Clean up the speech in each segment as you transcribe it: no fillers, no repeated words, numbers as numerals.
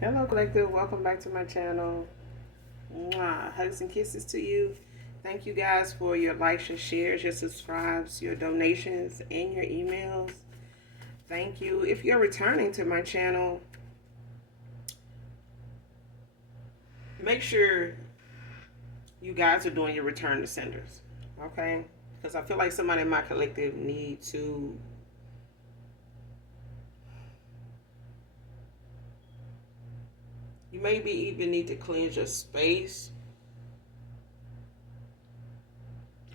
Hello, collective. Welcome back to my channel. Mwah. Hugs and kisses to you. Thank you guys for your likes, your shares, your subscribes, your donations, and your emails. Thank you. If you're returning to my channel, make sure you guys are doing your return to senders. Okay? Because I feel like somebody in my collective need to you maybe even need to cleanse your space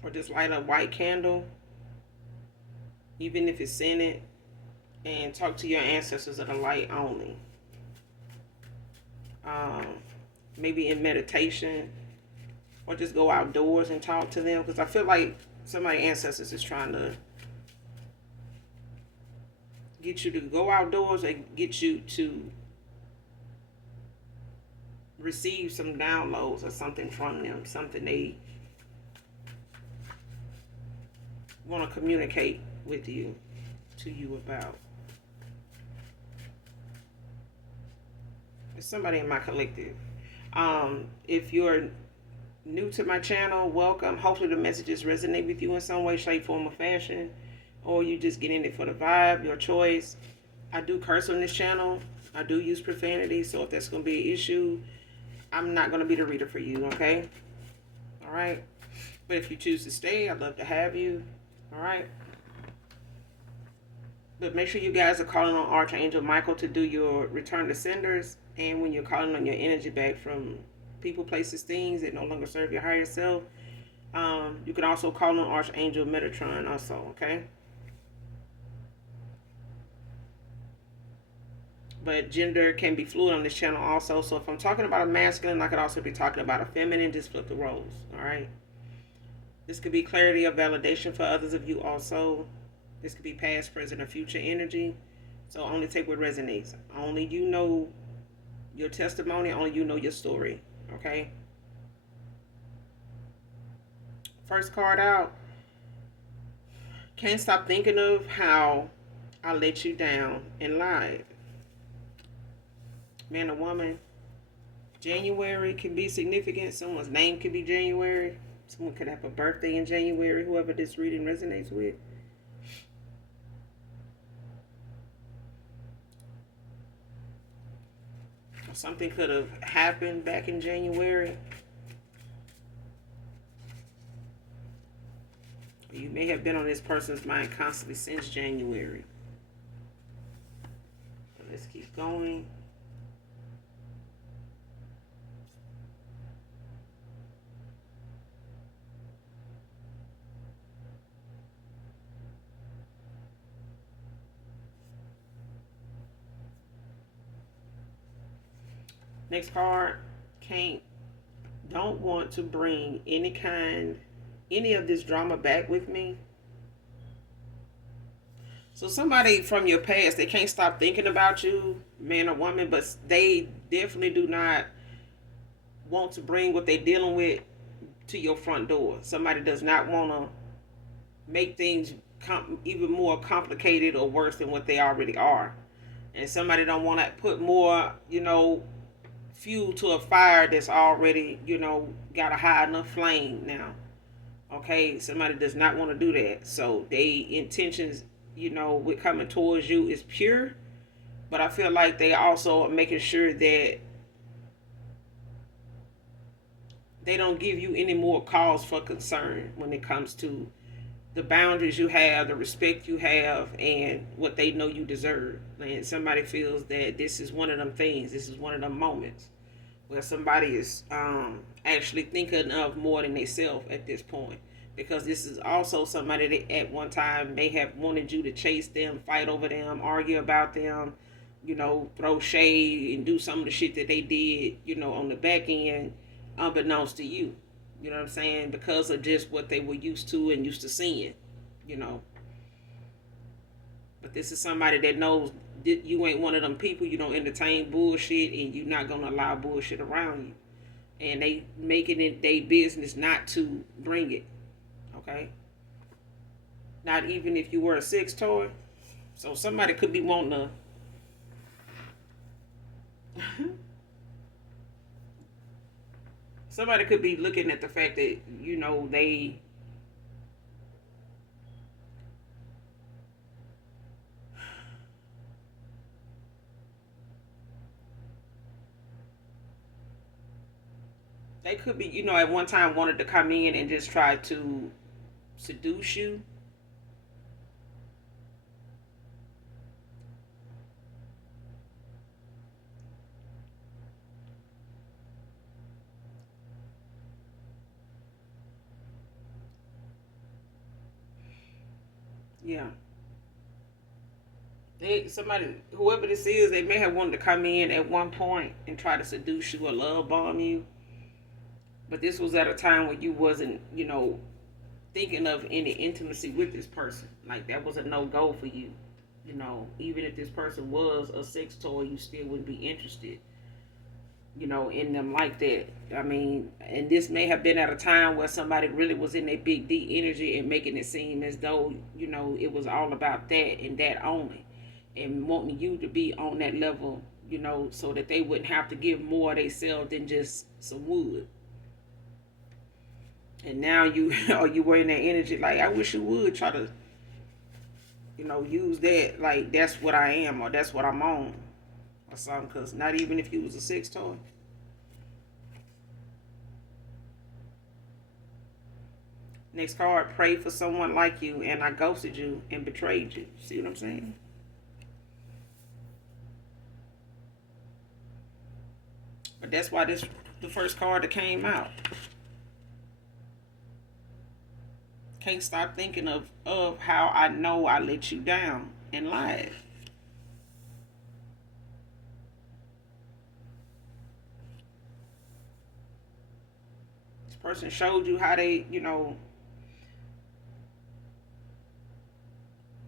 or just light a white candle, even if it's scented, and talk to your ancestors of the light only. Um, Maybe in meditation, or just go outdoors and talk to them, because I feel like somebody's ancestors is trying to get you to go outdoors and get you to receive some downloads or something from them, something they want to communicate with you, to you about. It's somebody in my collective. If you're new to my channel, welcome. Hopefully the messages resonate with you in some way, shape, form, or fashion, or you just get in it for the vibe, your choice. I do curse on this channel. I do use profanity, so if that's going to be an issue, I'm not going to be the reader for you, okay? All right? But if you choose to stay, I'd love to have you, all right? But make sure you guys are calling on Archangel Michael to do your return to senders, and when you're calling on your energy back from people, places, things that no longer serve your higher self, you can also call on Archangel Metatron also, okay? But gender can be fluid on this channel also. So if I'm talking about a masculine, I could also be talking about a feminine. Just flip the roles, all right? This could be clarity or validation for others of you also. This could be past, present, or future energy. So only take what resonates. Only you know your testimony. Only you know your story, okay? First card out. Can't stop thinking of how I let you down and lied. Man or woman. January can be significant. Someone's name could be January. Someone could have a birthday in January, whoever this reading resonates with. Something could have happened back in January. You may have been on this person's mind constantly since January. Let's keep going. Next card. Don't want to bring any of this drama back with me. So somebody from your past, they can't stop thinking about you, man or woman, but they definitely do not want to bring what they're dealing with to your front door. Somebody does not want to make things even more complicated or worse than what they already are. And somebody don't want to put more, fuel to a fire that's already, got a high enough flame now. Okay, somebody does not want to do that. So they intentions, with coming towards you is pure, but I feel like they also are making sure that they don't give you any more cause for concern when it comes to the boundaries you have, the respect you have, and what they know you deserve. And somebody feels that this is one of them things. This is one of them moments where somebody is actually thinking of more than themselves at this point. Because this is also somebody that at one time may have wanted you to chase them, fight over them, argue about them, throw shade and do some of the shit that they did, on the back end, unbeknownst to you. You know what I'm saying? Because of just what they were used to and used to seeing, you know. But this is somebody that knows that you ain't one of them people. You don't entertain bullshit, and you're not gonna allow bullshit around you. And they making it their business not to bring it. Okay. Not even if you were a sex toy. So somebody could be wanting to Somebody could be looking at the fact that, they could be, at one time wanted to come in and just try to seduce you. Yeah. Somebody, whoever this is, they may have wanted to come in at one point and try to seduce you or love bomb you. But this was at a time when you wasn't, thinking of any intimacy with this person. Like that was a no go for you. Even if this person was a sex toy, you still wouldn't be interested, in them like that. I mean, and this may have been at a time where somebody really was in their big D energy and making it seem as though, it was all about that and that only. And wanting you to be on that level, so that they wouldn't have to give more of themselves than just some wood. And now you or you wearing that energy like I wish you would try to, use that like that's what I am or that's what I'm on or something. Because not even if you was a sex toy. Next card, pray for someone like you and I ghosted you and betrayed you. See what I'm saying? But that's why this the first card that came out. Can't stop thinking of how I know I let you down and lied. This person showed you how they,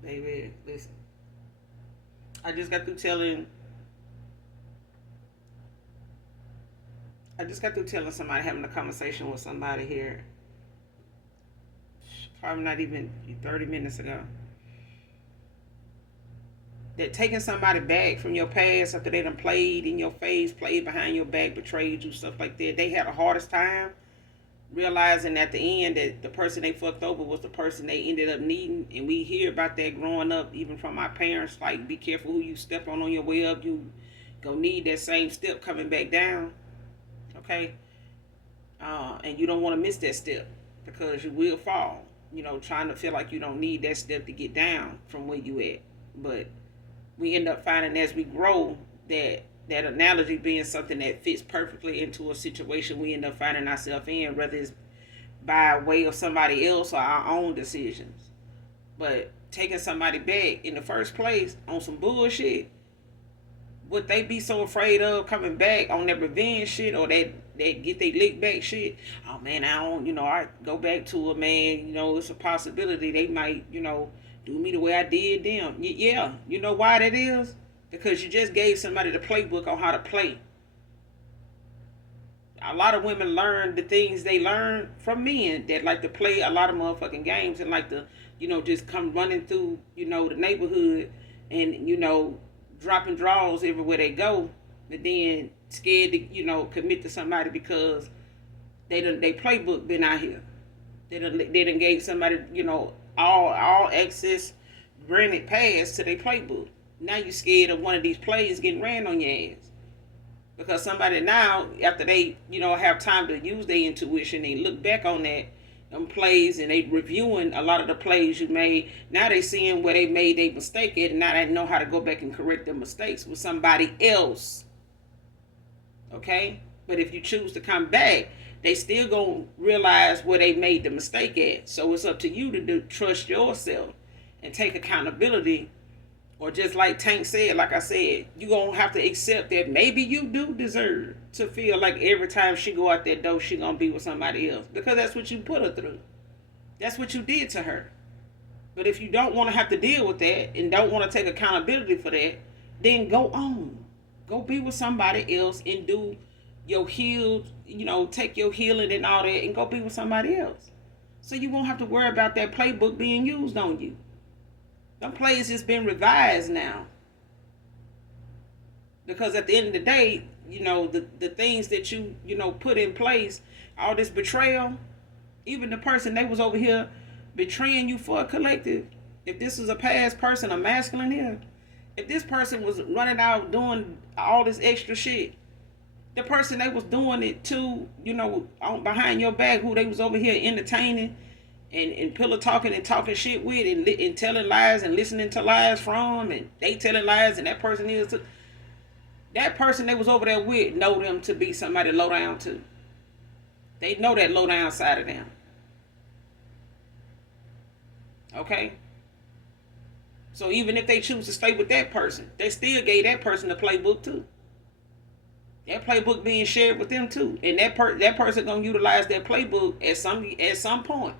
baby, listen. I just got through telling I just got through telling somebody having a conversation with somebody here. Probably not even 30 minutes ago. That taking somebody back from your past after they done played in your face, played behind your back, betrayed you, stuff like that. They had the hardest time realizing at the end that the person they fucked over was the person they ended up needing. And we hear about that growing up, even from our parents. Like, be careful who you step on your way up. You gonna need that same step coming back down. Okay? And you don't want to miss that step because you will fall. Trying to feel like you don't need that step to get down from where you at. But we end up finding as we grow that analogy being something that fits perfectly into a situation we end up finding ourselves in, whether it's by way of somebody else or our own decisions. But taking somebody back in the first place on some bullshit, would they be so afraid of coming back on that revenge shit or that get they lick back shit? Oh man, I don't, I go back to a man, it's a possibility they might, do me the way I did them. Yeah, you know why that is? Because you just gave somebody the playbook on how to play. A lot of women learn the things they learn from men that like to play a lot of motherfucking games and like to, just come running through, the neighborhood and, dropping draws everywhere they go, but then scared to, commit to somebody because they playbook been out here. They done gave somebody, all access granted pass to their playbook. Now you scared of one of these plays getting ran on your ass. Because somebody now, after they, have time to use their intuition, they look back on that them plays and they reviewing a lot of the plays you made. Now they seeing where they made a mistake at, and now they know how to go back and correct their mistakes with somebody else. Okay? But if you choose to come back, they still gonna realize where they made the mistake at. So it's up to you to trust yourself and take accountability. Or just like Tank said, like I said, you gonna have to accept that maybe you do deserve to feel like every time she go out that door, she gonna be with somebody else. Because that's what you put her through. That's what you did to her. But if you don't want to have to deal with that and don't want to take accountability for that, then go on. Go be with somebody else and do your healed, take your healing and all that and go be with somebody else. So you won't have to worry about that playbook being used on you. Them plays has been revised now. Because at the end of the day, the things that you put in place, all this betrayal, even the person they was over here betraying you for a collective. If this was a past person, a masculine here, if this person was running out doing all this extra shit, the person they was doing it to, behind your back, who they was over here entertaining and pillow talking and talking shit with and telling lies and listening to lies from, and they telling lies and that person is too. That person they was over there with know them to be somebody low down too. They know that low down side of them. Okay? So even if they choose to stay with that person, they still gave that person the playbook too. That playbook being shared with them too. And that person gonna utilize that playbook at some point.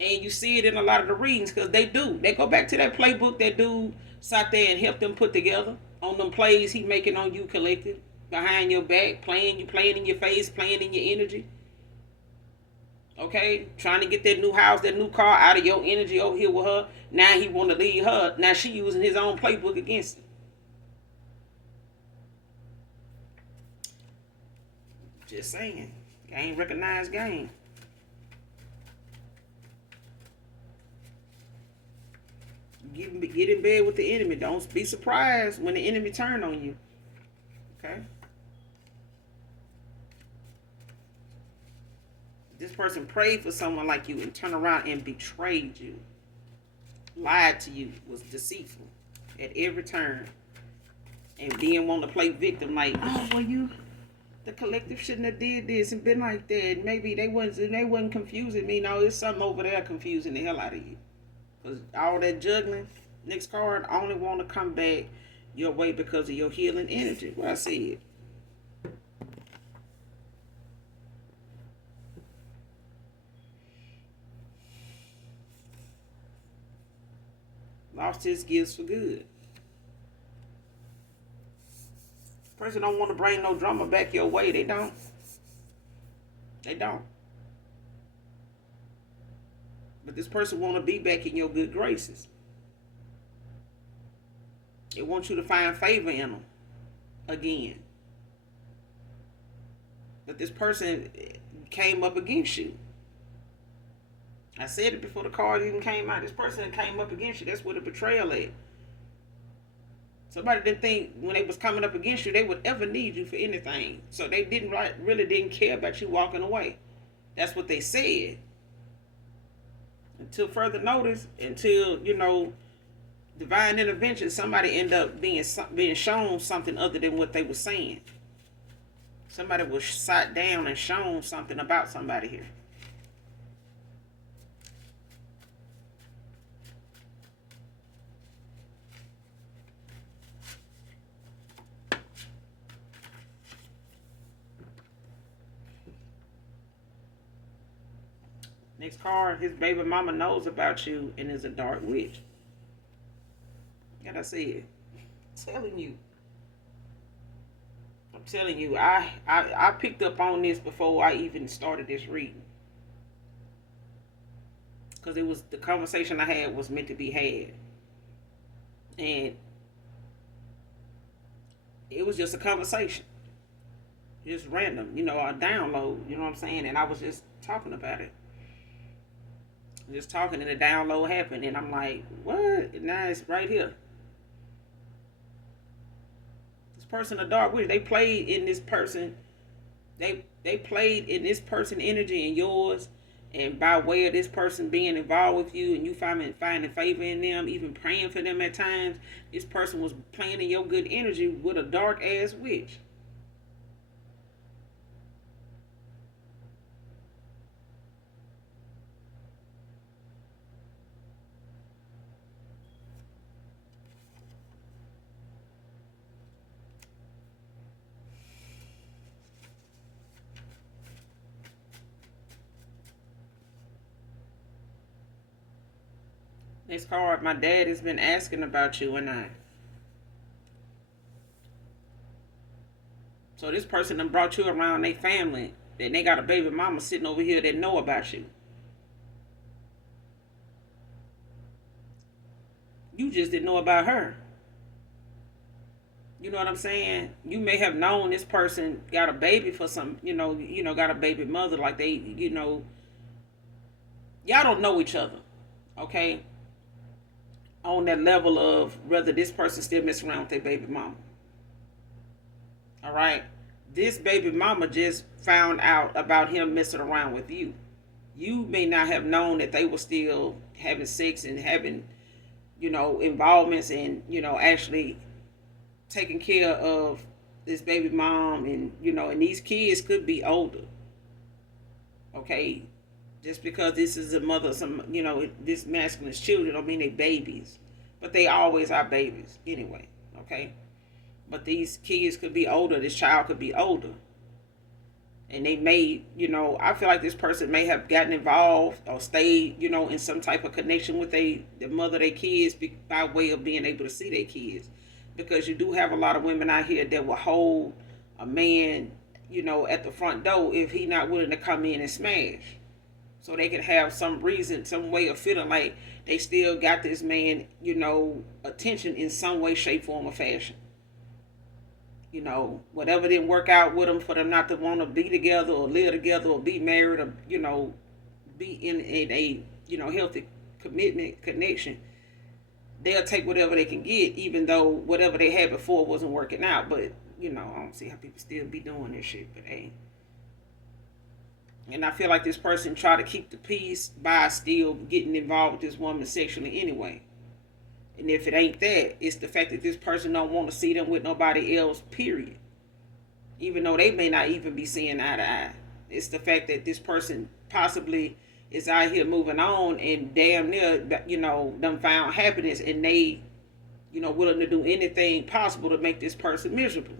And you see it in a lot of the readings, because they do. They go back to that playbook that dude sat there and helped them put together on them plays he making on you collective, behind your back, playing in your face, playing in your energy. Okay? Trying to get that new house, that new car out of your energy over here with her. Now he want to leave her. Now she using his own playbook against him. Just saying. Game recognized game. Get in bed with the enemy. Don't be surprised when the enemy turn on you. Okay? This person prayed for someone like you and turned around and betrayed you. Lied to you. Was deceitful at every turn. And then want to play victim like, oh, well, the collective shouldn't have did this and been like that. Maybe they wasn't confusing me. No, there's something over there confusing the hell out of you. Because all that juggling, next card, I only want to come back your way because of your healing energy. What I said. Lost his gifts for good. Person don't want to bring no drama back your way. They don't. They don't. But this person want to be back in your good graces. They want you to find favor in them again. But this person came up against you. I said it before the card even came out. This person came up against you. That's where the betrayal at. Somebody didn't think when they was coming up against you they would ever need you for anything. So they really didn't care about you walking away. That's what they said. Until further notice, until, divine intervention, somebody end up being shown something other than what they were saying. Somebody was sat down and shown something about somebody here. Next card, his baby mama knows about you and is a dark witch. Like I said, I'm telling you, I picked up on this before I even started this reading. Because it was the conversation I had was meant to be had. And it was just a conversation. Just random, a download, you know what I'm saying? And I was just talking about it. Just talking and the download happened and I'm like, what? And now it's right here. This person a dark witch. They played in this person. They played in this person energy and yours, and by way of this person being involved with you and you finding favor in them, even praying for them at times, this person was playing in your good energy with a dark ass witch. Next card, my dad has been asking about you and I. So this person done brought you around their family, and they got a baby mama sitting over here that know about you. You just didn't know about her. You know what I'm saying? You may have known this person got a baby for some, got a baby mother. Like y'all don't know each other, okay? On that level of whether this person still messing around with their baby mama. All right? This baby mama just found out about him messing around with you. You may not have known that they were still having sex and having, involvements and, actually taking care of this baby mom and these kids could be older. Okay? Just because this is a mother of some, this masculine's children don't mean they babies. But they always are babies anyway. Okay? But these kids could be older. This child could be older. And they may, I feel like this person may have gotten involved or stayed, in some type of connection with the mother of their kids by way of being able to see their kids. Because you do have a lot of women out here that will hold a man, at the front door if he not willing to come in and smash. So they can have some reason, some way of feeling like they still got this man, attention in some way, shape, form, or fashion. Whatever didn't work out with them for them not to want to be together or live together or be married or, be in a, healthy commitment, connection. They'll take whatever they can get, even though whatever they had before wasn't working out. But, I don't see how people still be doing this shit, but hey. And I feel like this person try to keep the peace by still getting involved with this woman sexually anyway. And if it ain't that, it's the fact that this person don't want to see them with nobody else, period. Even though they may not even be seeing eye to eye. It's the fact that this person possibly is out here moving on and damn near, done found happiness and they, willing to do anything possible to make this person miserable.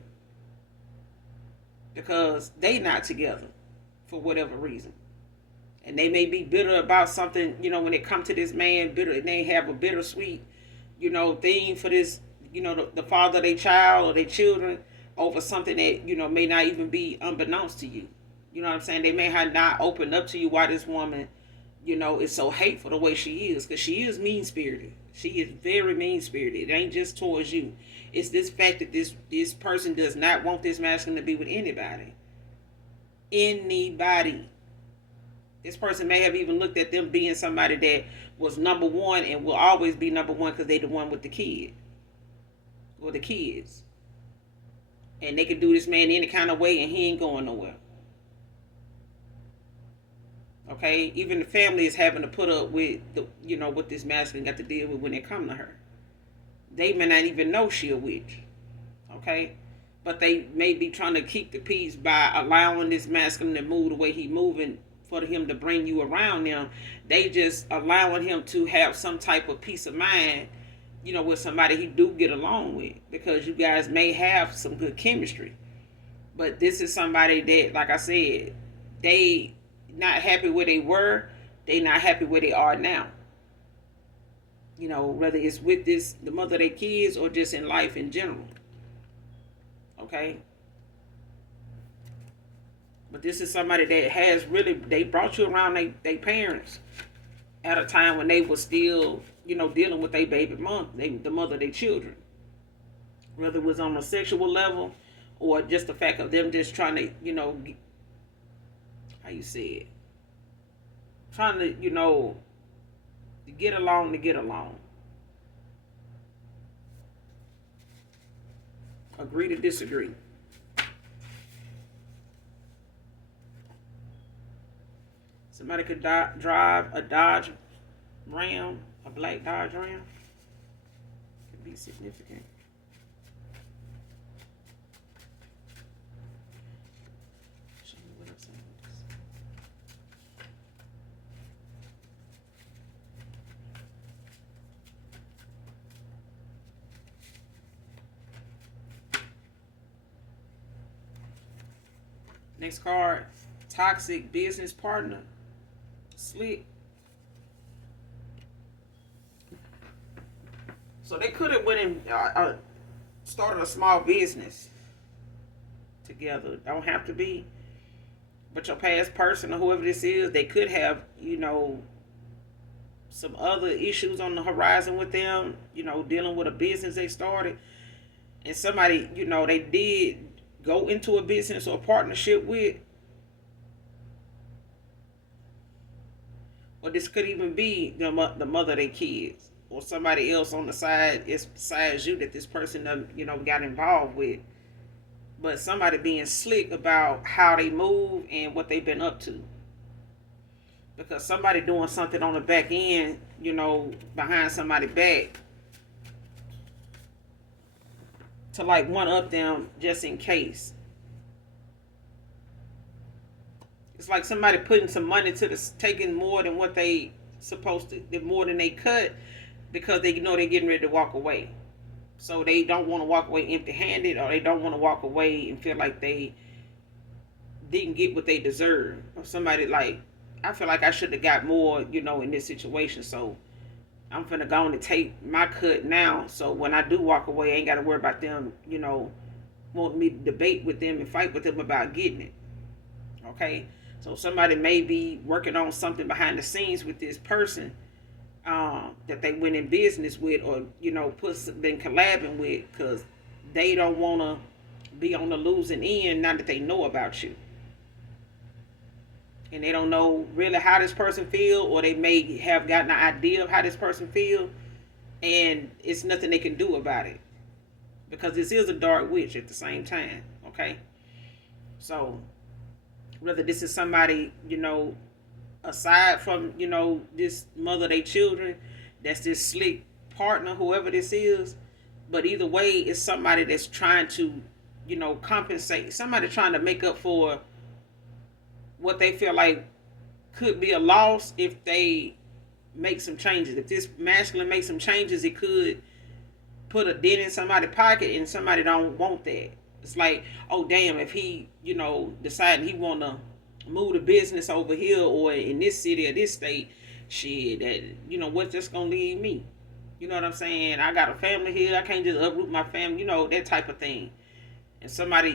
Because they not together for whatever reason. And they may be bitter about something, when it comes to this man, bitter, and they have a bittersweet thing for this, the father of their child or their children over something that, may not even be unbeknownst to you. You know what I'm saying? They may have not opened up to you why this woman, is so hateful the way she is. Because she is mean-spirited. She is very mean-spirited. It ain't just towards you. It's this fact that this person does not want this masculine to be with anybody. Anybody. This person may have even looked at them being somebody that was number one and will always be number one because they the one with the kid. Or the kids. And they can do this man any kind of way and he ain't going nowhere. Okay? Even the family is having to put up with what this masculine got to deal with when they come to her. They may not even know she a witch. Okay? But they may be trying to keep the peace by allowing this masculine to move the way he moving for him to bring you around them. They just allowing him to have some type of peace of mind, with somebody he do get along with. Because you guys may have some good chemistry. But this is somebody that, like I said, they not happy where they were. They not happy where they are now. Whether it's with the mother of their kids or just in life in general. Okay? But this is somebody that has really, they brought you around their parents at a time when they were still, dealing with their baby mom, the mother of their children. Whether it was on a sexual level or just the fact of them just trying to, how you say it? Trying to, to get along. Agree to disagree. Somebody could drive a Dodge Ram, a black Dodge Ram. Could be significant. Show me what I'm saying. Next card, toxic business partner. Slick. So they could have went and started a small business together. Don't have to be. But your past person or whoever this is, they could have, some other issues on the horizon with them, dealing with a business they started. and somebody, they did go into a business or partnership with, or this could even be the mother of their kids or somebody else on the side is besides you that this person got involved with, but somebody being slick about how they move and what they've been up to, because somebody doing something on the back end, behind somebody's back to like one up them just in case. It's like somebody putting some money to the taking more than what they supposed to, more than they cut, because they know they're getting ready to walk away. So they don't want to walk away empty-handed, or they don't want to walk away and feel like they didn't get what they deserve. Or somebody like, I feel like I should have got more, in this situation. So I'm finna go on and take my cut now. So when I do walk away, I ain't got to worry about them, wanting me to debate with them and fight with them about getting it. Okay? So somebody may be working on something behind the scenes with this person that they went in business with, or been collabing with, because they don't want to be on the losing end now that they know about you, and they don't know really how this person feel, or they may have gotten an idea of how this person feel, and it's nothing they can do about it, because this is a dark witch at the same time. Okay, so whether this is somebody, aside from, this mother of their children, that's this slick partner, whoever this is, but either way, it's somebody that's trying to, compensate, somebody trying to make up for what they feel like could be a loss if they make some changes. If this masculine makes some changes, it could put a dent in somebody's pocket, and somebody don't want that. It's like, oh damn, if he, deciding he want to move the business over here or in this city or this state, shit, that, what's just going to leave me? You know what I'm saying? I got a family here. I can't just uproot my family, that type of thing. And somebody,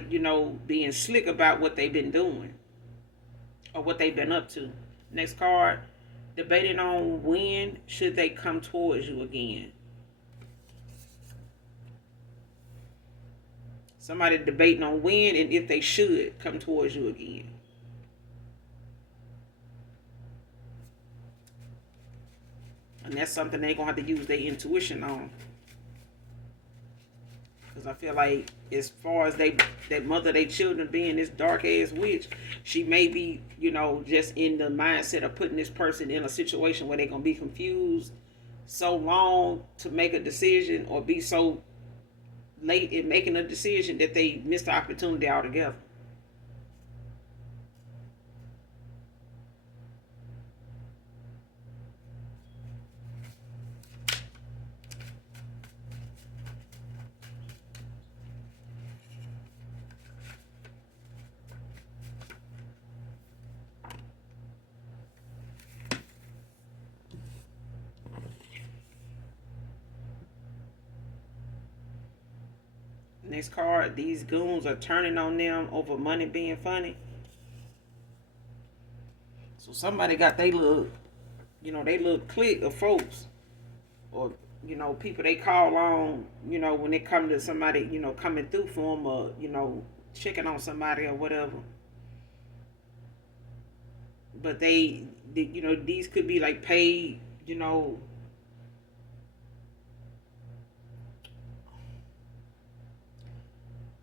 being slick about what they've been doing or what they've been up to. Next card, debating on when should they come towards you again. Somebody debating on when and if they should come towards you again. And that's something they're going to have to use their intuition on. Because I feel like as far as that mother, they children being this dark ass witch, she may be, just in the mindset of putting this person in a situation where they're going to be confused so long to make a decision, or be so late in making a decision that they miss the opportunity altogether. Next card, these goons are turning on them over money being funny. So somebody got they little clique of folks, or people they call on, when they come to somebody, coming through for them, or checking on somebody or whatever. But these could be like paid,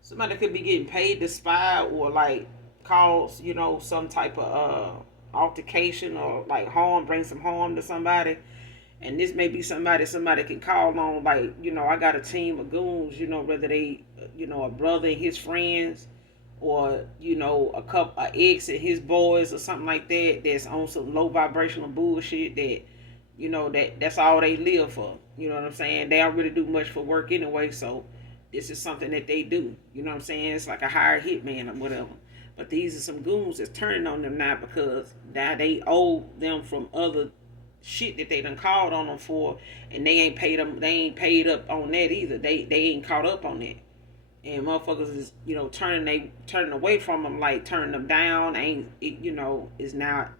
somebody could be getting paid to spy, or like cause, some type of altercation, or like harm, bring some harm to somebody. And this may be somebody can call on, like, I got a team of goons, whether they, a brother and his friends, or, a ex and his boys, or something like that, that's on some low vibrational bullshit that, that's all they live for. You know what I'm saying? They don't really do much for work anyway, so this is something that they do. You know what I'm saying? It's like a hired hitman or whatever. But these are some goons that's turning on them now, because now they owe them from other shit that they done called on them for, and they ain't paid them. They ain't paid up on that either. They ain't caught up on that. And motherfuckers is turning away from them, like turning them down. Ain't is not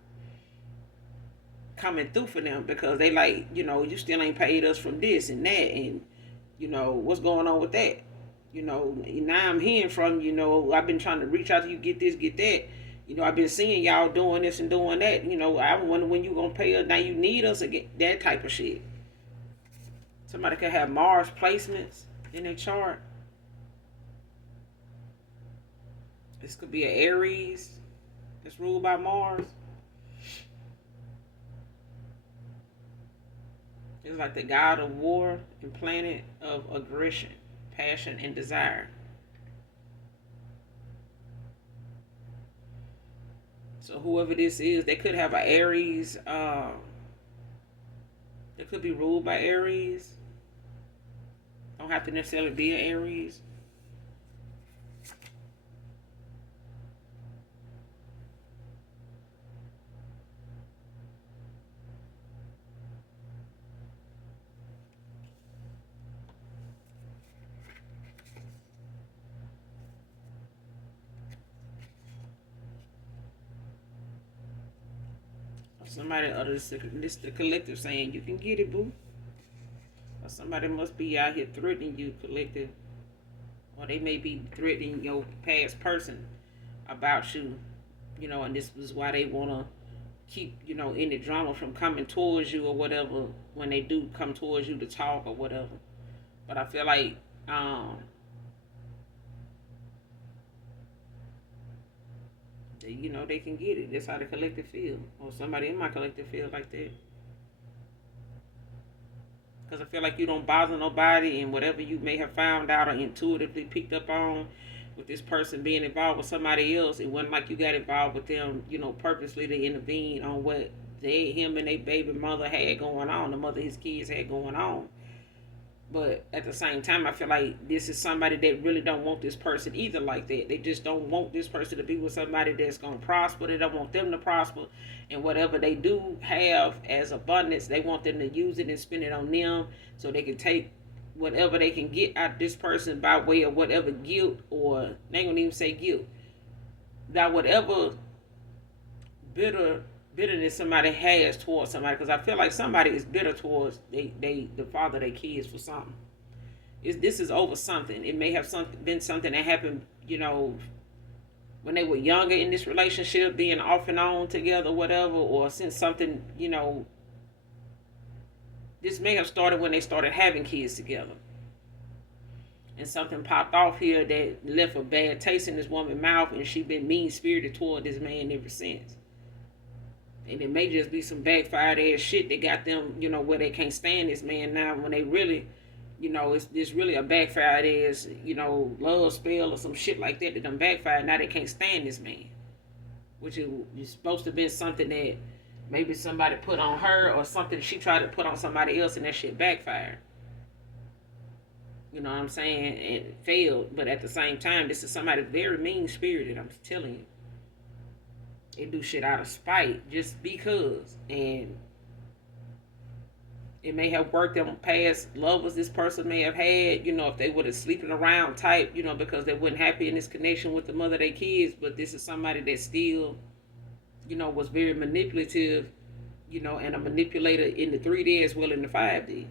coming through for them, because they like, you still ain't paid us from this and that, and what's going on with that. Now I'm hearing from I've been trying to reach out to you, get this, get that. I've been seeing y'all doing this and doing that. I wonder when you gonna pay us. Now you need us again. That type of shit. Somebody could have Mars placements in their chart. This could be an Aries that's ruled by Mars. It's like the god of war and planet of aggression, passion, and desire. So whoever this is, they could have an Aries. They could be ruled by Aries. Don't have to necessarily be an Aries. Somebody other this the collective saying you can get it, boo. Or somebody must be out here threatening you, collective. Or they may be threatening your past person about you, and this is why they wanna keep, any drama from coming towards you or whatever when they do come towards you to talk or whatever. But I feel like they can get it. That's how the collective feel. Or somebody in my collective feel like that. Because I feel like you don't bother nobody, and whatever you may have found out or intuitively picked up on with this person being involved with somebody else, it wasn't like you got involved with them, purposely to intervene on what him and their baby mother had going on, the mother of his kids had going on. But at the same time, I feel like this is somebody that really don't want this person either like that. They just don't want this person to be with somebody that's going to prosper. They don't want them to prosper. And whatever they do have as abundance, they want them to use it and spend it on them so they can take whatever they can get out of this person by way of whatever guilt, or they ain't going to even say guilt. That whatever bitterness somebody has towards somebody, because I feel like somebody is bitter towards the father of their kids for something. This is over something. It may have been something that happened, when they were younger in this relationship, being off and on together, whatever, or since something, this may have started when they started having kids together. And something popped off here that left a bad taste in this woman's mouth, and she been mean-spirited toward this man ever since. And it may just be some backfired ass shit that got them, where they can't stand this man now, when they really, it's really a backfired ass, love spell or some shit like that done backfired. Now they can't stand this man. Which is supposed to be something that maybe somebody put on her, or something she tried to put on somebody else, and that shit backfired. You know what I'm saying? And it failed. But at the same time, this is somebody very mean-spirited, I'm telling you. They do shit out of spite just because. And it may have worked on past lovers this person may have had, if they would have sleeping around type, because they weren't happy in this connection with the mother of their kids. But this is somebody that still, was very manipulative, and a manipulator in the 3D as well in the 5D.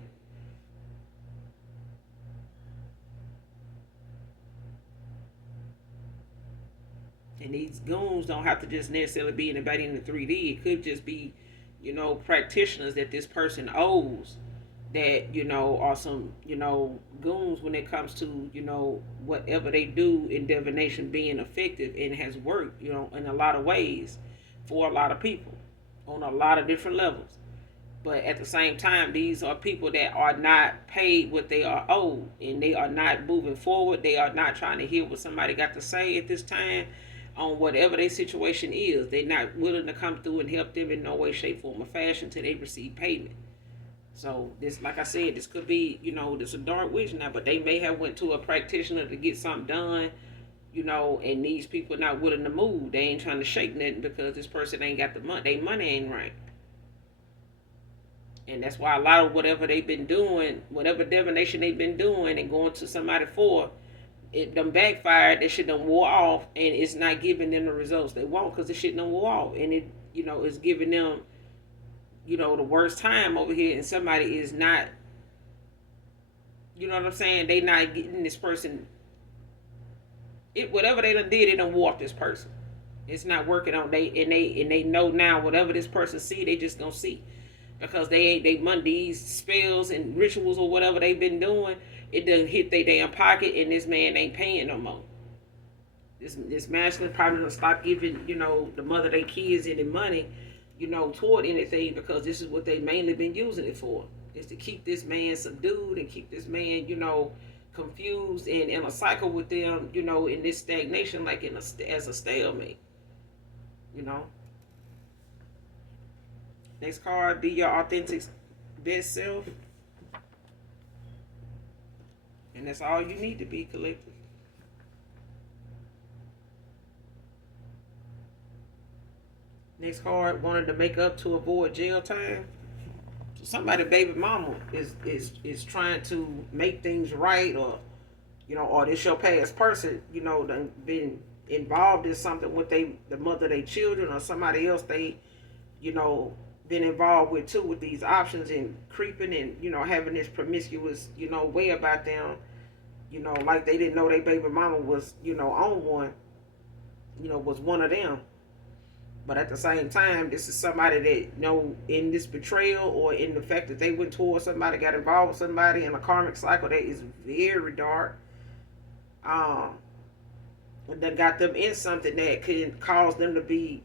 And these goons don't have to just necessarily be anybody in the 3D. It could just be, practitioners that this person owes that, are some, goons when it comes to, whatever they do in divination being effective, and has worked, in a lot of ways for a lot of people on a lot of different levels. But at the same time, these are people that are not paid what they are owed, and they are not moving forward. They are not trying to hear what somebody got to say at this time on whatever their situation is. They're not willing to come through and help them in no way, shape, form, or fashion until they receive payment. So this, like I said, this could be, this a dark witch now, but they may have went to a practitioner to get something done, and these people not willing to move. They ain't trying to shake nothing because this person ain't got the money. Their money ain't right. And that's why a lot of whatever they've been doing, whatever divination they've been doing and going to somebody for, it done backfired. That shit done wore off, and it's not giving them the results they want because the shit done wore off, and it, is giving them, the worst time over here. And somebody is not, you know what I'm saying? They not getting this person It whatever they done did, it done warped this person. It's not working on they know now whatever this person see, they just gonna see. Because they these spells and rituals or whatever they've been doing, it doesn't hit their damn pocket and this man ain't paying no more. This masculine probably gonna stop giving, the mother their kids any money, toward anything because this is what they mainly been using it for. Is to keep this man subdued and keep this man, confused and in a cycle with them, in this stagnation, like as a stalemate. You know. Next card, be your authentic best self. And that's all you need to be, collective. Next card, wanted to make up to avoid jail time. So somebody, baby mama, is trying to make things right, or this your past person, done been involved in something with the mother of their children or somebody else they, been involved with too, with these options and creeping and, having this promiscuous, way about them, like they didn't know their baby mama was, on one, was one of them. But at the same time, this is somebody that, in this betrayal or in the fact that they went towards somebody, got involved with somebody in a karmic cycle that is very dark. That got them in something that could cause them to be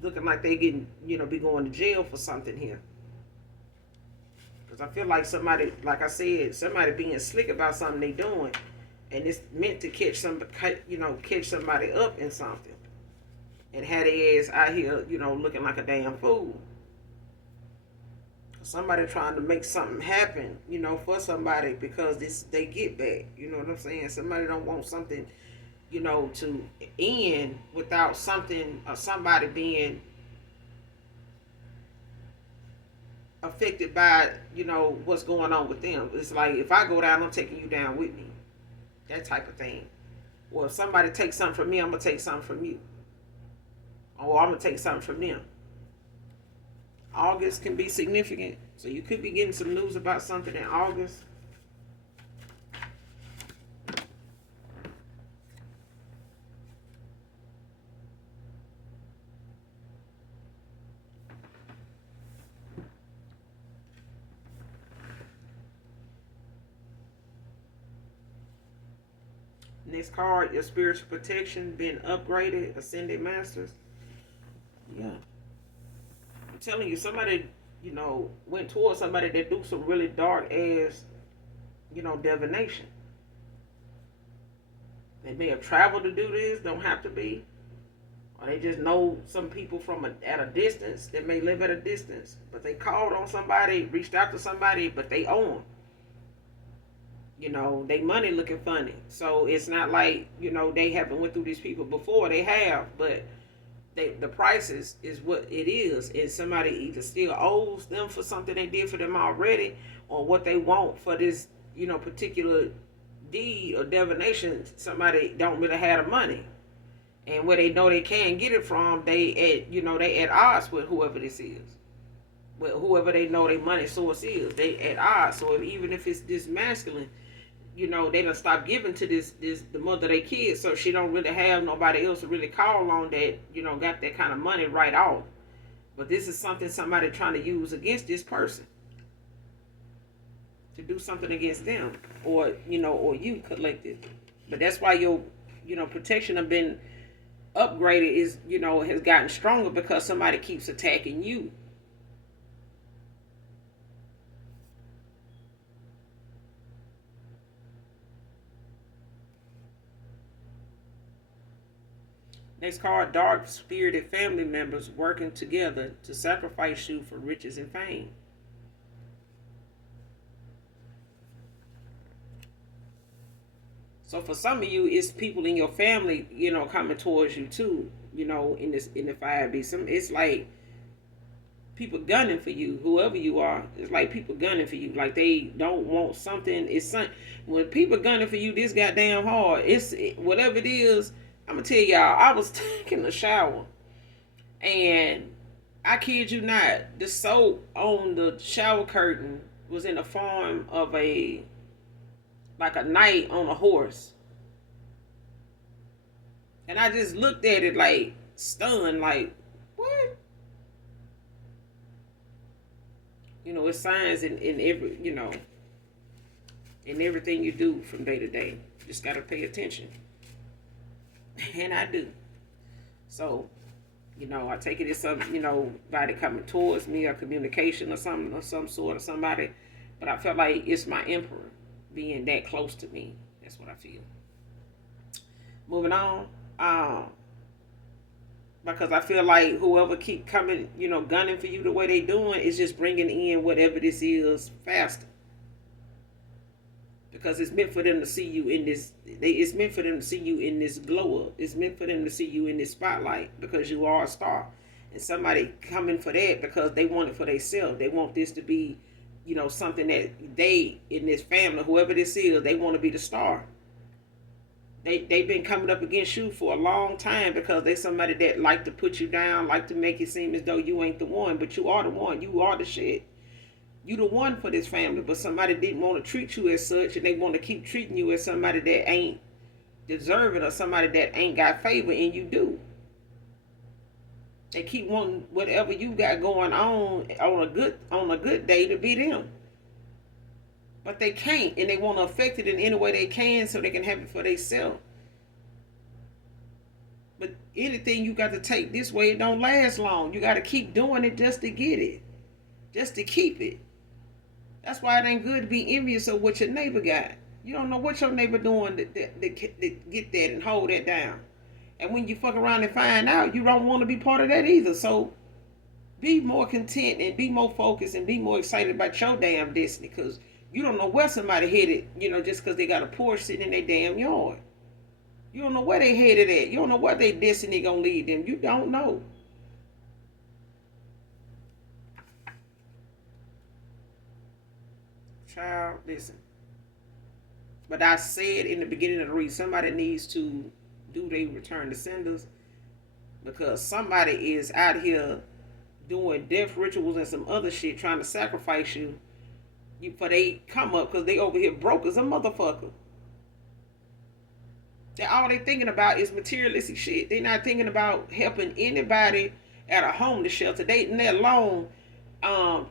looking like they getting, be going to jail for something here. Because I feel like somebody, like I said, somebody being slick about something they doing, and it's meant to catch somebody up in something. And had their ass out here, looking like a damn fool. Somebody trying to make something happen, for somebody because they get back. You know what I'm saying? Somebody don't want something, to end without something or somebody being affected by, what's going on with them. It's like, if I go down, I'm taking you down with me. That type of thing. Or if somebody takes something from me, I'm going to take something from you. Or I'm going to take something from them. August can be significant. So you could be getting some news about something in August. Next card, your spiritual protection been upgraded, ascended masters. Yeah. I'm telling you, somebody, went towards somebody that do some really dark ass, divination. They may have traveled to do this, don't have to be. Or they just know some people at a distance that may live at a distance. But they called on somebody, reached out to somebody, but they own. They money looking funny. So it's not like, they haven't went through these people before. They have, but the prices is what it is. And somebody either still owes them for something they did for them already, or what they want for this, particular deed or divination. Somebody don't really have the money. And where they know they can't get it from, they at odds with whoever this is. With whoever they know their money source is. They at odds. So even if it's this masculine, they done stop giving to the mother of their kids, so she don't really have nobody else to really call on that, got that kind of money right off. But this is something somebody trying to use against this person. To do something against them. Or you collective. But that's why your, protection have been upgraded is, has gotten stronger because somebody keeps attacking you. Next card, dark spirited family members working together to sacrifice you for riches and fame. So for some of you, it's people in your family, coming towards you too, in the 5B. It's like people gunning for you, whoever you are. It's like people gunning for you. Like they don't want something. When people gunning for you this goddamn hard, whatever it is. I'm gonna tell y'all, I was taking a shower, and I kid you not, the soap on the shower curtain was in the form of a knight on a horse. And I just looked at it like stunned, like, what? It's signs in every, in everything you do from day to day. Just gotta pay attention. And I do. So, I take it as some, body coming towards me, or communication or something, or some sort of somebody. But I felt like it's my emperor being that close to me. That's what I feel. Moving on. Because I feel like whoever keep coming, gunning for you the way they doing is just bringing in whatever this is faster. Because it's meant for them to see you in this. It's meant for them to see you in this glow up. It's meant for them to see you in this spotlight because you are a star. And somebody coming for that because they want it for themselves. They want this to be, something that they in this family, whoever this is, they want to be the star. They've been coming up against you for a long time because they somebody that like to put you down, like to make it seem as though you ain't the one, but you are the one. You are the shit. You the one for this family, but somebody didn't want to treat you as such, and they want to keep treating you as somebody that ain't deserving or somebody that ain't got favor, and you do. They keep wanting whatever you got going on a good day to be them. But they can't, and they want to affect it in any way they can so they can have it for themselves. But anything you got to take this way, it don't last long. You got to keep doing it just to get it, just to keep it. That's why it ain't good to be envious of what your neighbor got. You don't know what your neighbor doing to get that and hold that down. And when you fuck around and find out, you don't want to be part of that either. So be more content and be more focused and be more excited about your damn destiny, because you don't know where somebody headed, just because they got a Porsche sitting in their damn yard. You don't know where they headed at. You don't know where their destiny gonna lead them. You don't know. Child, listen. But I said in the beginning of the read, somebody needs to do they return to senders, because somebody is out here doing death rituals and some other shit trying to sacrifice you for they come up, because they over here broke as a motherfucker. That all they thinking about is materialistic shit. They not thinking about helping anybody at a homeless shelter. They let alone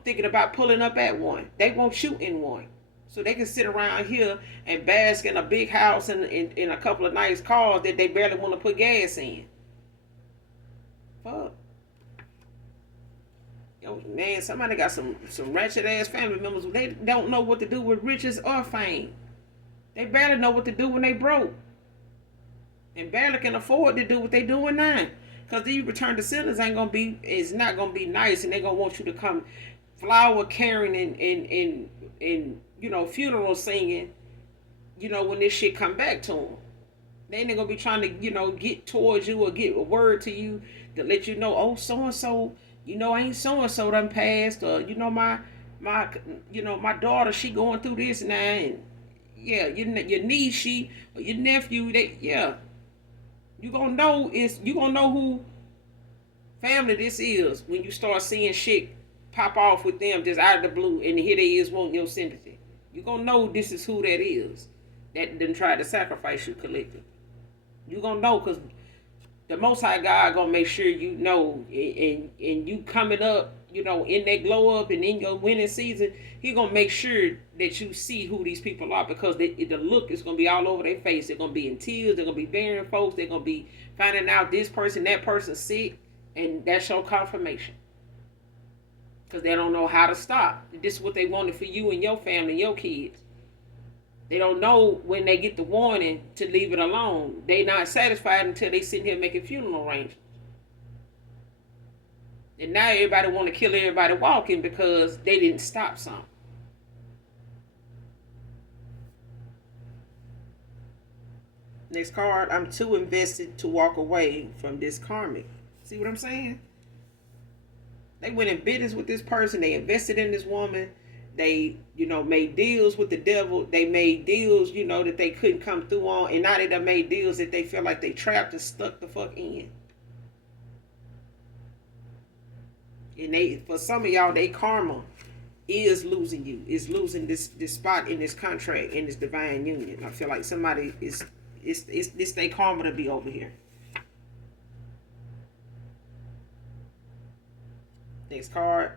thinking about pulling up at one. They won't shoot in one. So they can sit around here and bask in a big house and in a couple of nice cars that they barely want to put gas in. Fuck. Yo, man, somebody got some ratchet ass family members. They don't know what to do with riches or fame. They barely know what to do when they broke. And barely can afford to do what they doing now. Because these return to sinners is not gonna be nice, and they gonna want you to come flower carrying and funeral singing, when this shit come back to them. They ain't gonna be trying to, get towards you or get a word to you to let you know, oh, so and so, ain't so and so done passed, or my daughter, she going through this now, and yeah, your niece, or your nephew, you gonna know who family this is when you start seeing shit pop off with them just out of the blue, and here they is wanting your sympathy. You gonna know this is who that is that done tried to sacrifice you collectively. You gonna know, because the Most High God gonna make sure you know, and you coming up, in that glow up and in your winning season, He gonna make sure that you see who these people are, because the look is gonna be all over their face. They're gonna be in tears. They're gonna be burying folks. They're gonna be finding out this person, that person sick, and that's your confirmation. Because they don't know how to stop. This is what they wanted for you and your family and your kids. They don't know when they get the warning to leave it alone. They not satisfied until they sit here making funeral arrangements. And now everybody want to kill everybody walking because they didn't stop something. Next card, I'm too invested to walk away from this karmic. See what I'm saying? They went in business with this person. They invested in this woman. They, made deals with the devil. They made deals, that they couldn't come through on. And now they done made deals that they feel like they trapped and stuck the fuck in. And for some of y'all, they karma is losing you. Is losing this spot in this contract, in this divine union. I feel like somebody it's their karma to be over here. Next card.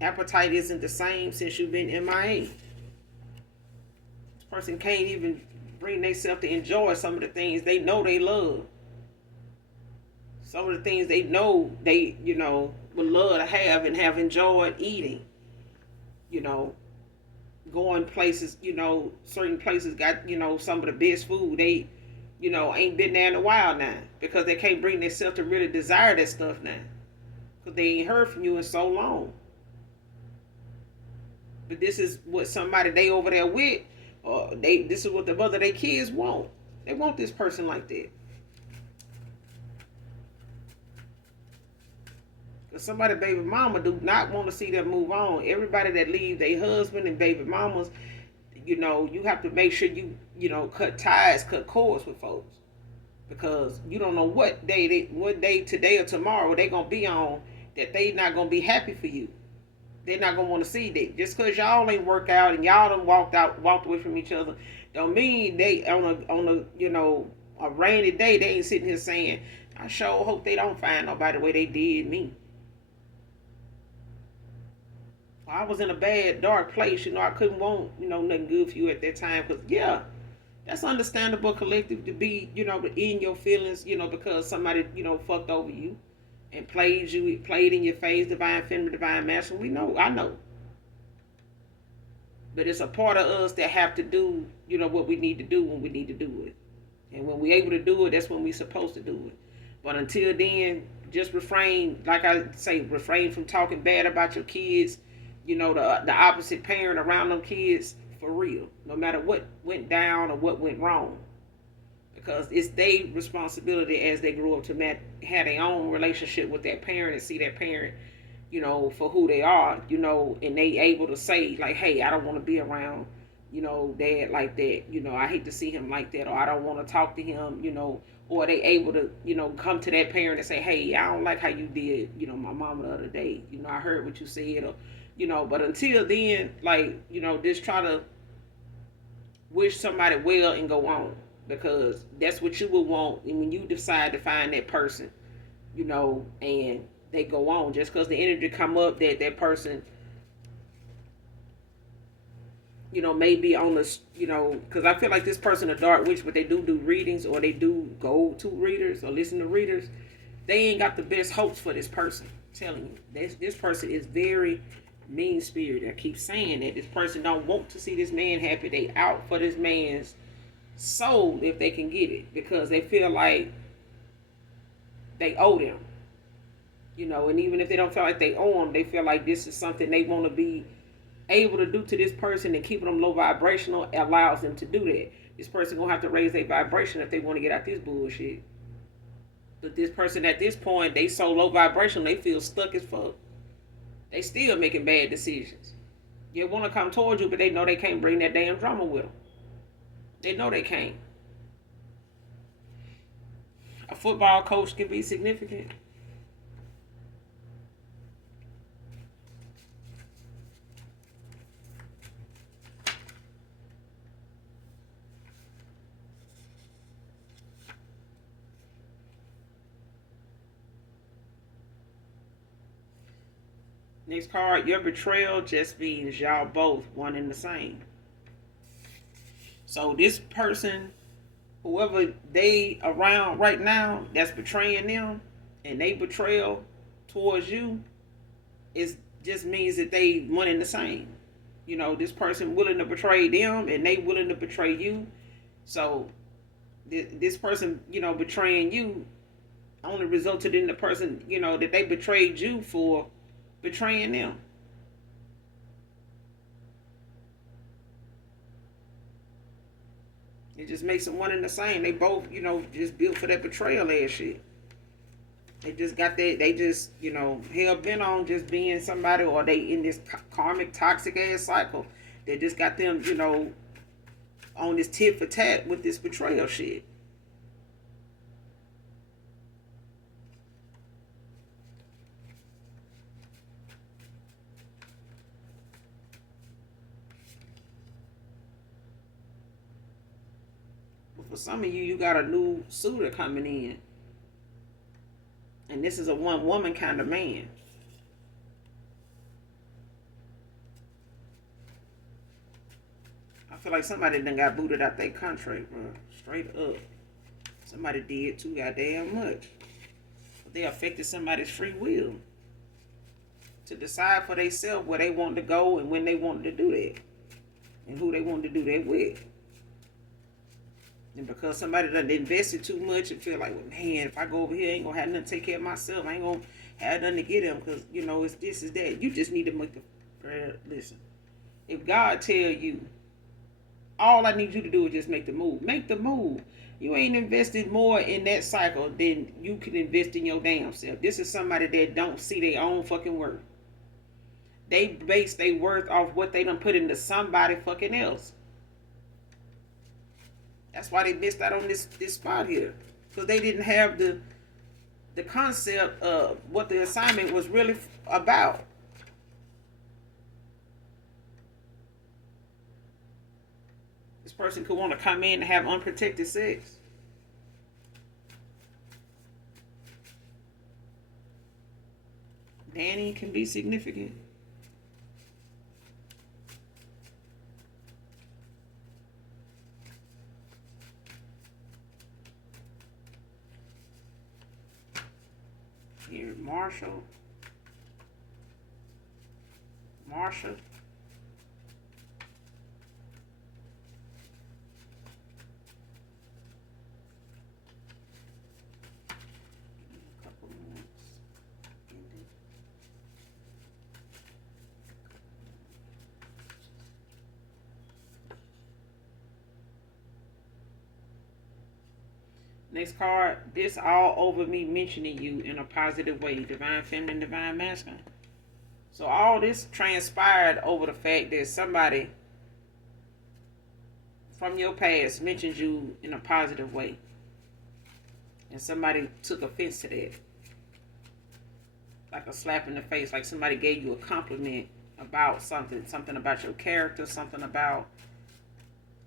Appetite isn't the same since you've been MIA. This person can't even bring themselves to enjoy some of the things they know they love. Some of the things they know they, would love to have and have enjoyed eating. You know, going places, certain places got, some of the best food. They, ain't been there in a while now because they can't bring themselves to really desire that stuff now because they ain't heard from you in so long. But this is what somebody they over there with, or this is what the mother of their kids want. They want this person like that. Because somebody baby mama do not want to see them move on. Everybody that leave their husband and baby mamas, you have to make sure you cut ties, cut cords with folks. Because you don't know what day today or tomorrow they gonna be on that they not gonna be happy for you. They're not gonna want to see that. Just cause y'all ain't work out and y'all done walked away from each other, don't mean they on a rainy day they ain't sitting here saying, I sure hope they don't find nobody the way they did me. I was in a bad, dark place. I couldn't want, nothing good for you at that time. Because, yeah, that's understandable, collective, to be, in your feelings, because somebody, fucked over you and played in your face, divine feminine, divine masculine. We know, I know. But it's a part of us that have to do, what we need to do when we need to do it. And when we're able to do it, that's when we're supposed to do it. But until then, just refrain, like I say, refrain from talking bad about your kids, the opposite parent around them kids, for real, no matter what went down or what went wrong, because it's their responsibility as they grew up to have their own relationship with that parent and see that parent, for who they are, and they able to say like, hey, I don't want to be around, dad like that, I hate to see him like that, or I don't want to talk to him, or they able to, come to that parent and say, hey, I don't like how you did, my mama the other day, I heard what you said, or but until then, like, just try to wish somebody well and go on, because that's what you would want. And when you decide to find that person, and they go on, just because the energy come up that person, maybe on the, because I feel like this person a dark witch, but they do readings, or they do go to readers or listen to readers. They ain't got the best hopes for this person. I'm telling you, this person is very mean spirited. I keep saying that this person don't want to see this man happy. They out for this man's soul if they can get it, because they feel like they owe them. And even if they don't feel like they owe them, they feel like this is something they want to be able to do to this person, and keeping them low vibrational allows them to do that. This person gonna have to raise their vibration if they want to get out this bullshit. But this person at this point, they so low vibrational, they feel stuck as fuck. They still making bad decisions. They want to come towards you, but they know they can't bring that damn drama with them. They know they can't. A football coach can be significant. Next card, your betrayal just means y'all both one and the same. So this person, whoever they around right now that's betraying them, and they betrayal towards you, is just means that they one and the same. This person willing to betray them and they willing to betray you. So this person, betraying you only resulted in the person, that they betrayed you for betraying them. It just makes them one and the same. They both, just built for that betrayal ass shit. They just got that. They just, hell bent on just being somebody, or they in this karmic toxic ass cycle. They just got them, on this tit for tat with this betrayal shit. But for some of you, you got a new suitor coming in. And this is a one woman kind of man. feel like somebody done got booted out their country, bro. Straight up. Somebody did too goddamn much. They affected somebody's free will to decide for themselves where they want to go and when they wanted to do that and who they wanted to do that with. And because somebody done invested too much and feel like, well, man, if I go over here, I ain't gonna have nothing to take care of myself. I ain't gonna have nothing to get them because, you know, it's this, is that. You just need to make a listen. If God tell you, all I need you to do is just make the move. Make the move. You ain't invested more in that cycle than you can invest in your damn self. This is somebody that don't see their own fucking worth. They base their worth off what they done put into somebody fucking else. That's why they missed out on this spot here. Because they didn't have the concept of what the assignment was really about. This person could want to come in and have unprotected sex. Nanny can be significant. Here, Marsha. Next card, this all over me mentioning you in a positive way. Divine feminine, divine masculine. So all this transpired over the fact that somebody from your past mentioned you in a positive way. And somebody took offense to that. Like a slap in the face, like somebody gave you a compliment about something about your character, something about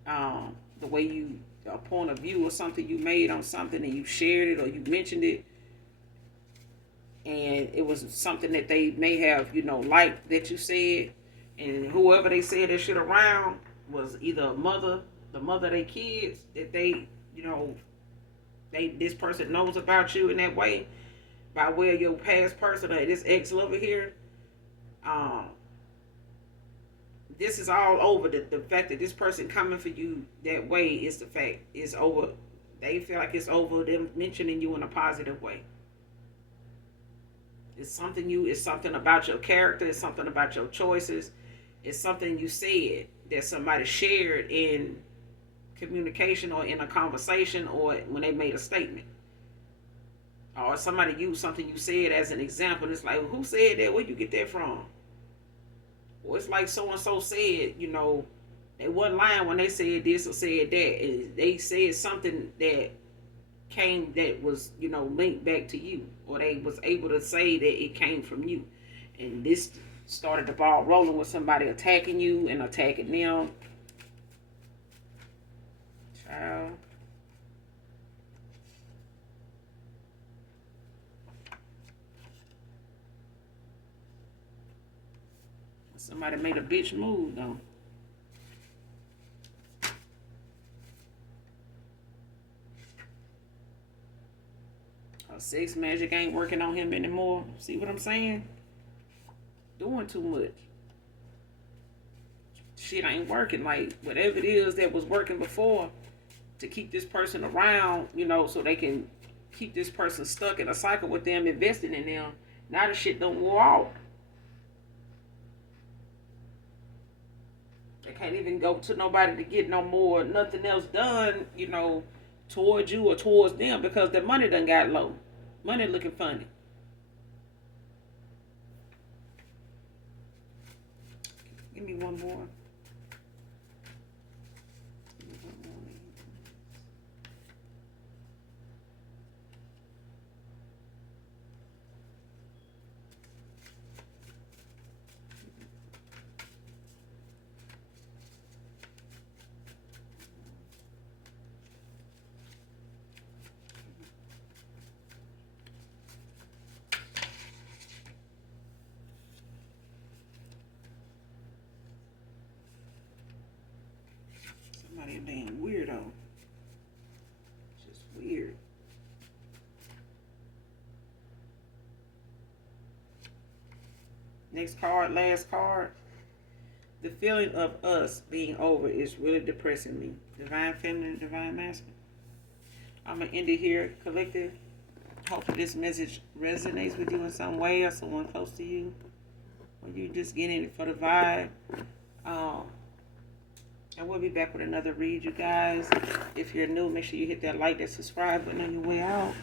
the way you, a point of view or something you made on something and you shared it or you mentioned it, and it was something that they may have, you know, liked that you said, and whoever they said that shit around was either a mother, the mother of their kids, that they, you know, this person knows about you in that way by way of your past person or this ex lover here. This is all over. The fact that this person coming for you that way is the fact. It's over. They feel like it's over them mentioning you in a positive way. It's something about your character. It's something about your choices. It's something you said that somebody shared in communication or in a conversation or when they made a statement. Or somebody used something you said as an example. It's like, well, who said that? Where you get that from? Well, it's like so-and-so said, you know, they wasn't lying when they said this or said that. They said something that was, you know, linked back to you. Or they was able to say that it came from you. And this started the ball rolling with somebody attacking you and attacking them. Child. Somebody made a bitch move, though. Sex magic ain't working on him anymore. See what I'm saying? Doing too much. Shit ain't working. Like, whatever it is that was working before to keep this person around, you know, so they can keep this person stuck in a cycle with them, investing in them. Now the shit don't go off. They can't even go to nobody to get no more, nothing else done, you know, towards you or towards them because the money done got low. Money looking funny. Give me one more. Somebody a damn weirdo. Just weird. Next card, last card. The feeling of us being over is really depressing me. Divine Feminine, Divine Masculine. I'm going to end it here, collective. Hopefully this message resonates with you in some way or someone close to you. Or you just getting it for the vibe. I will be back with another read, you guys. If you're new, make sure you hit that like, that subscribe button on your way out.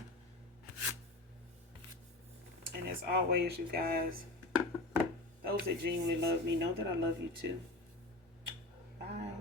And as always, you guys, those that genuinely love me know that I love you too. Bye.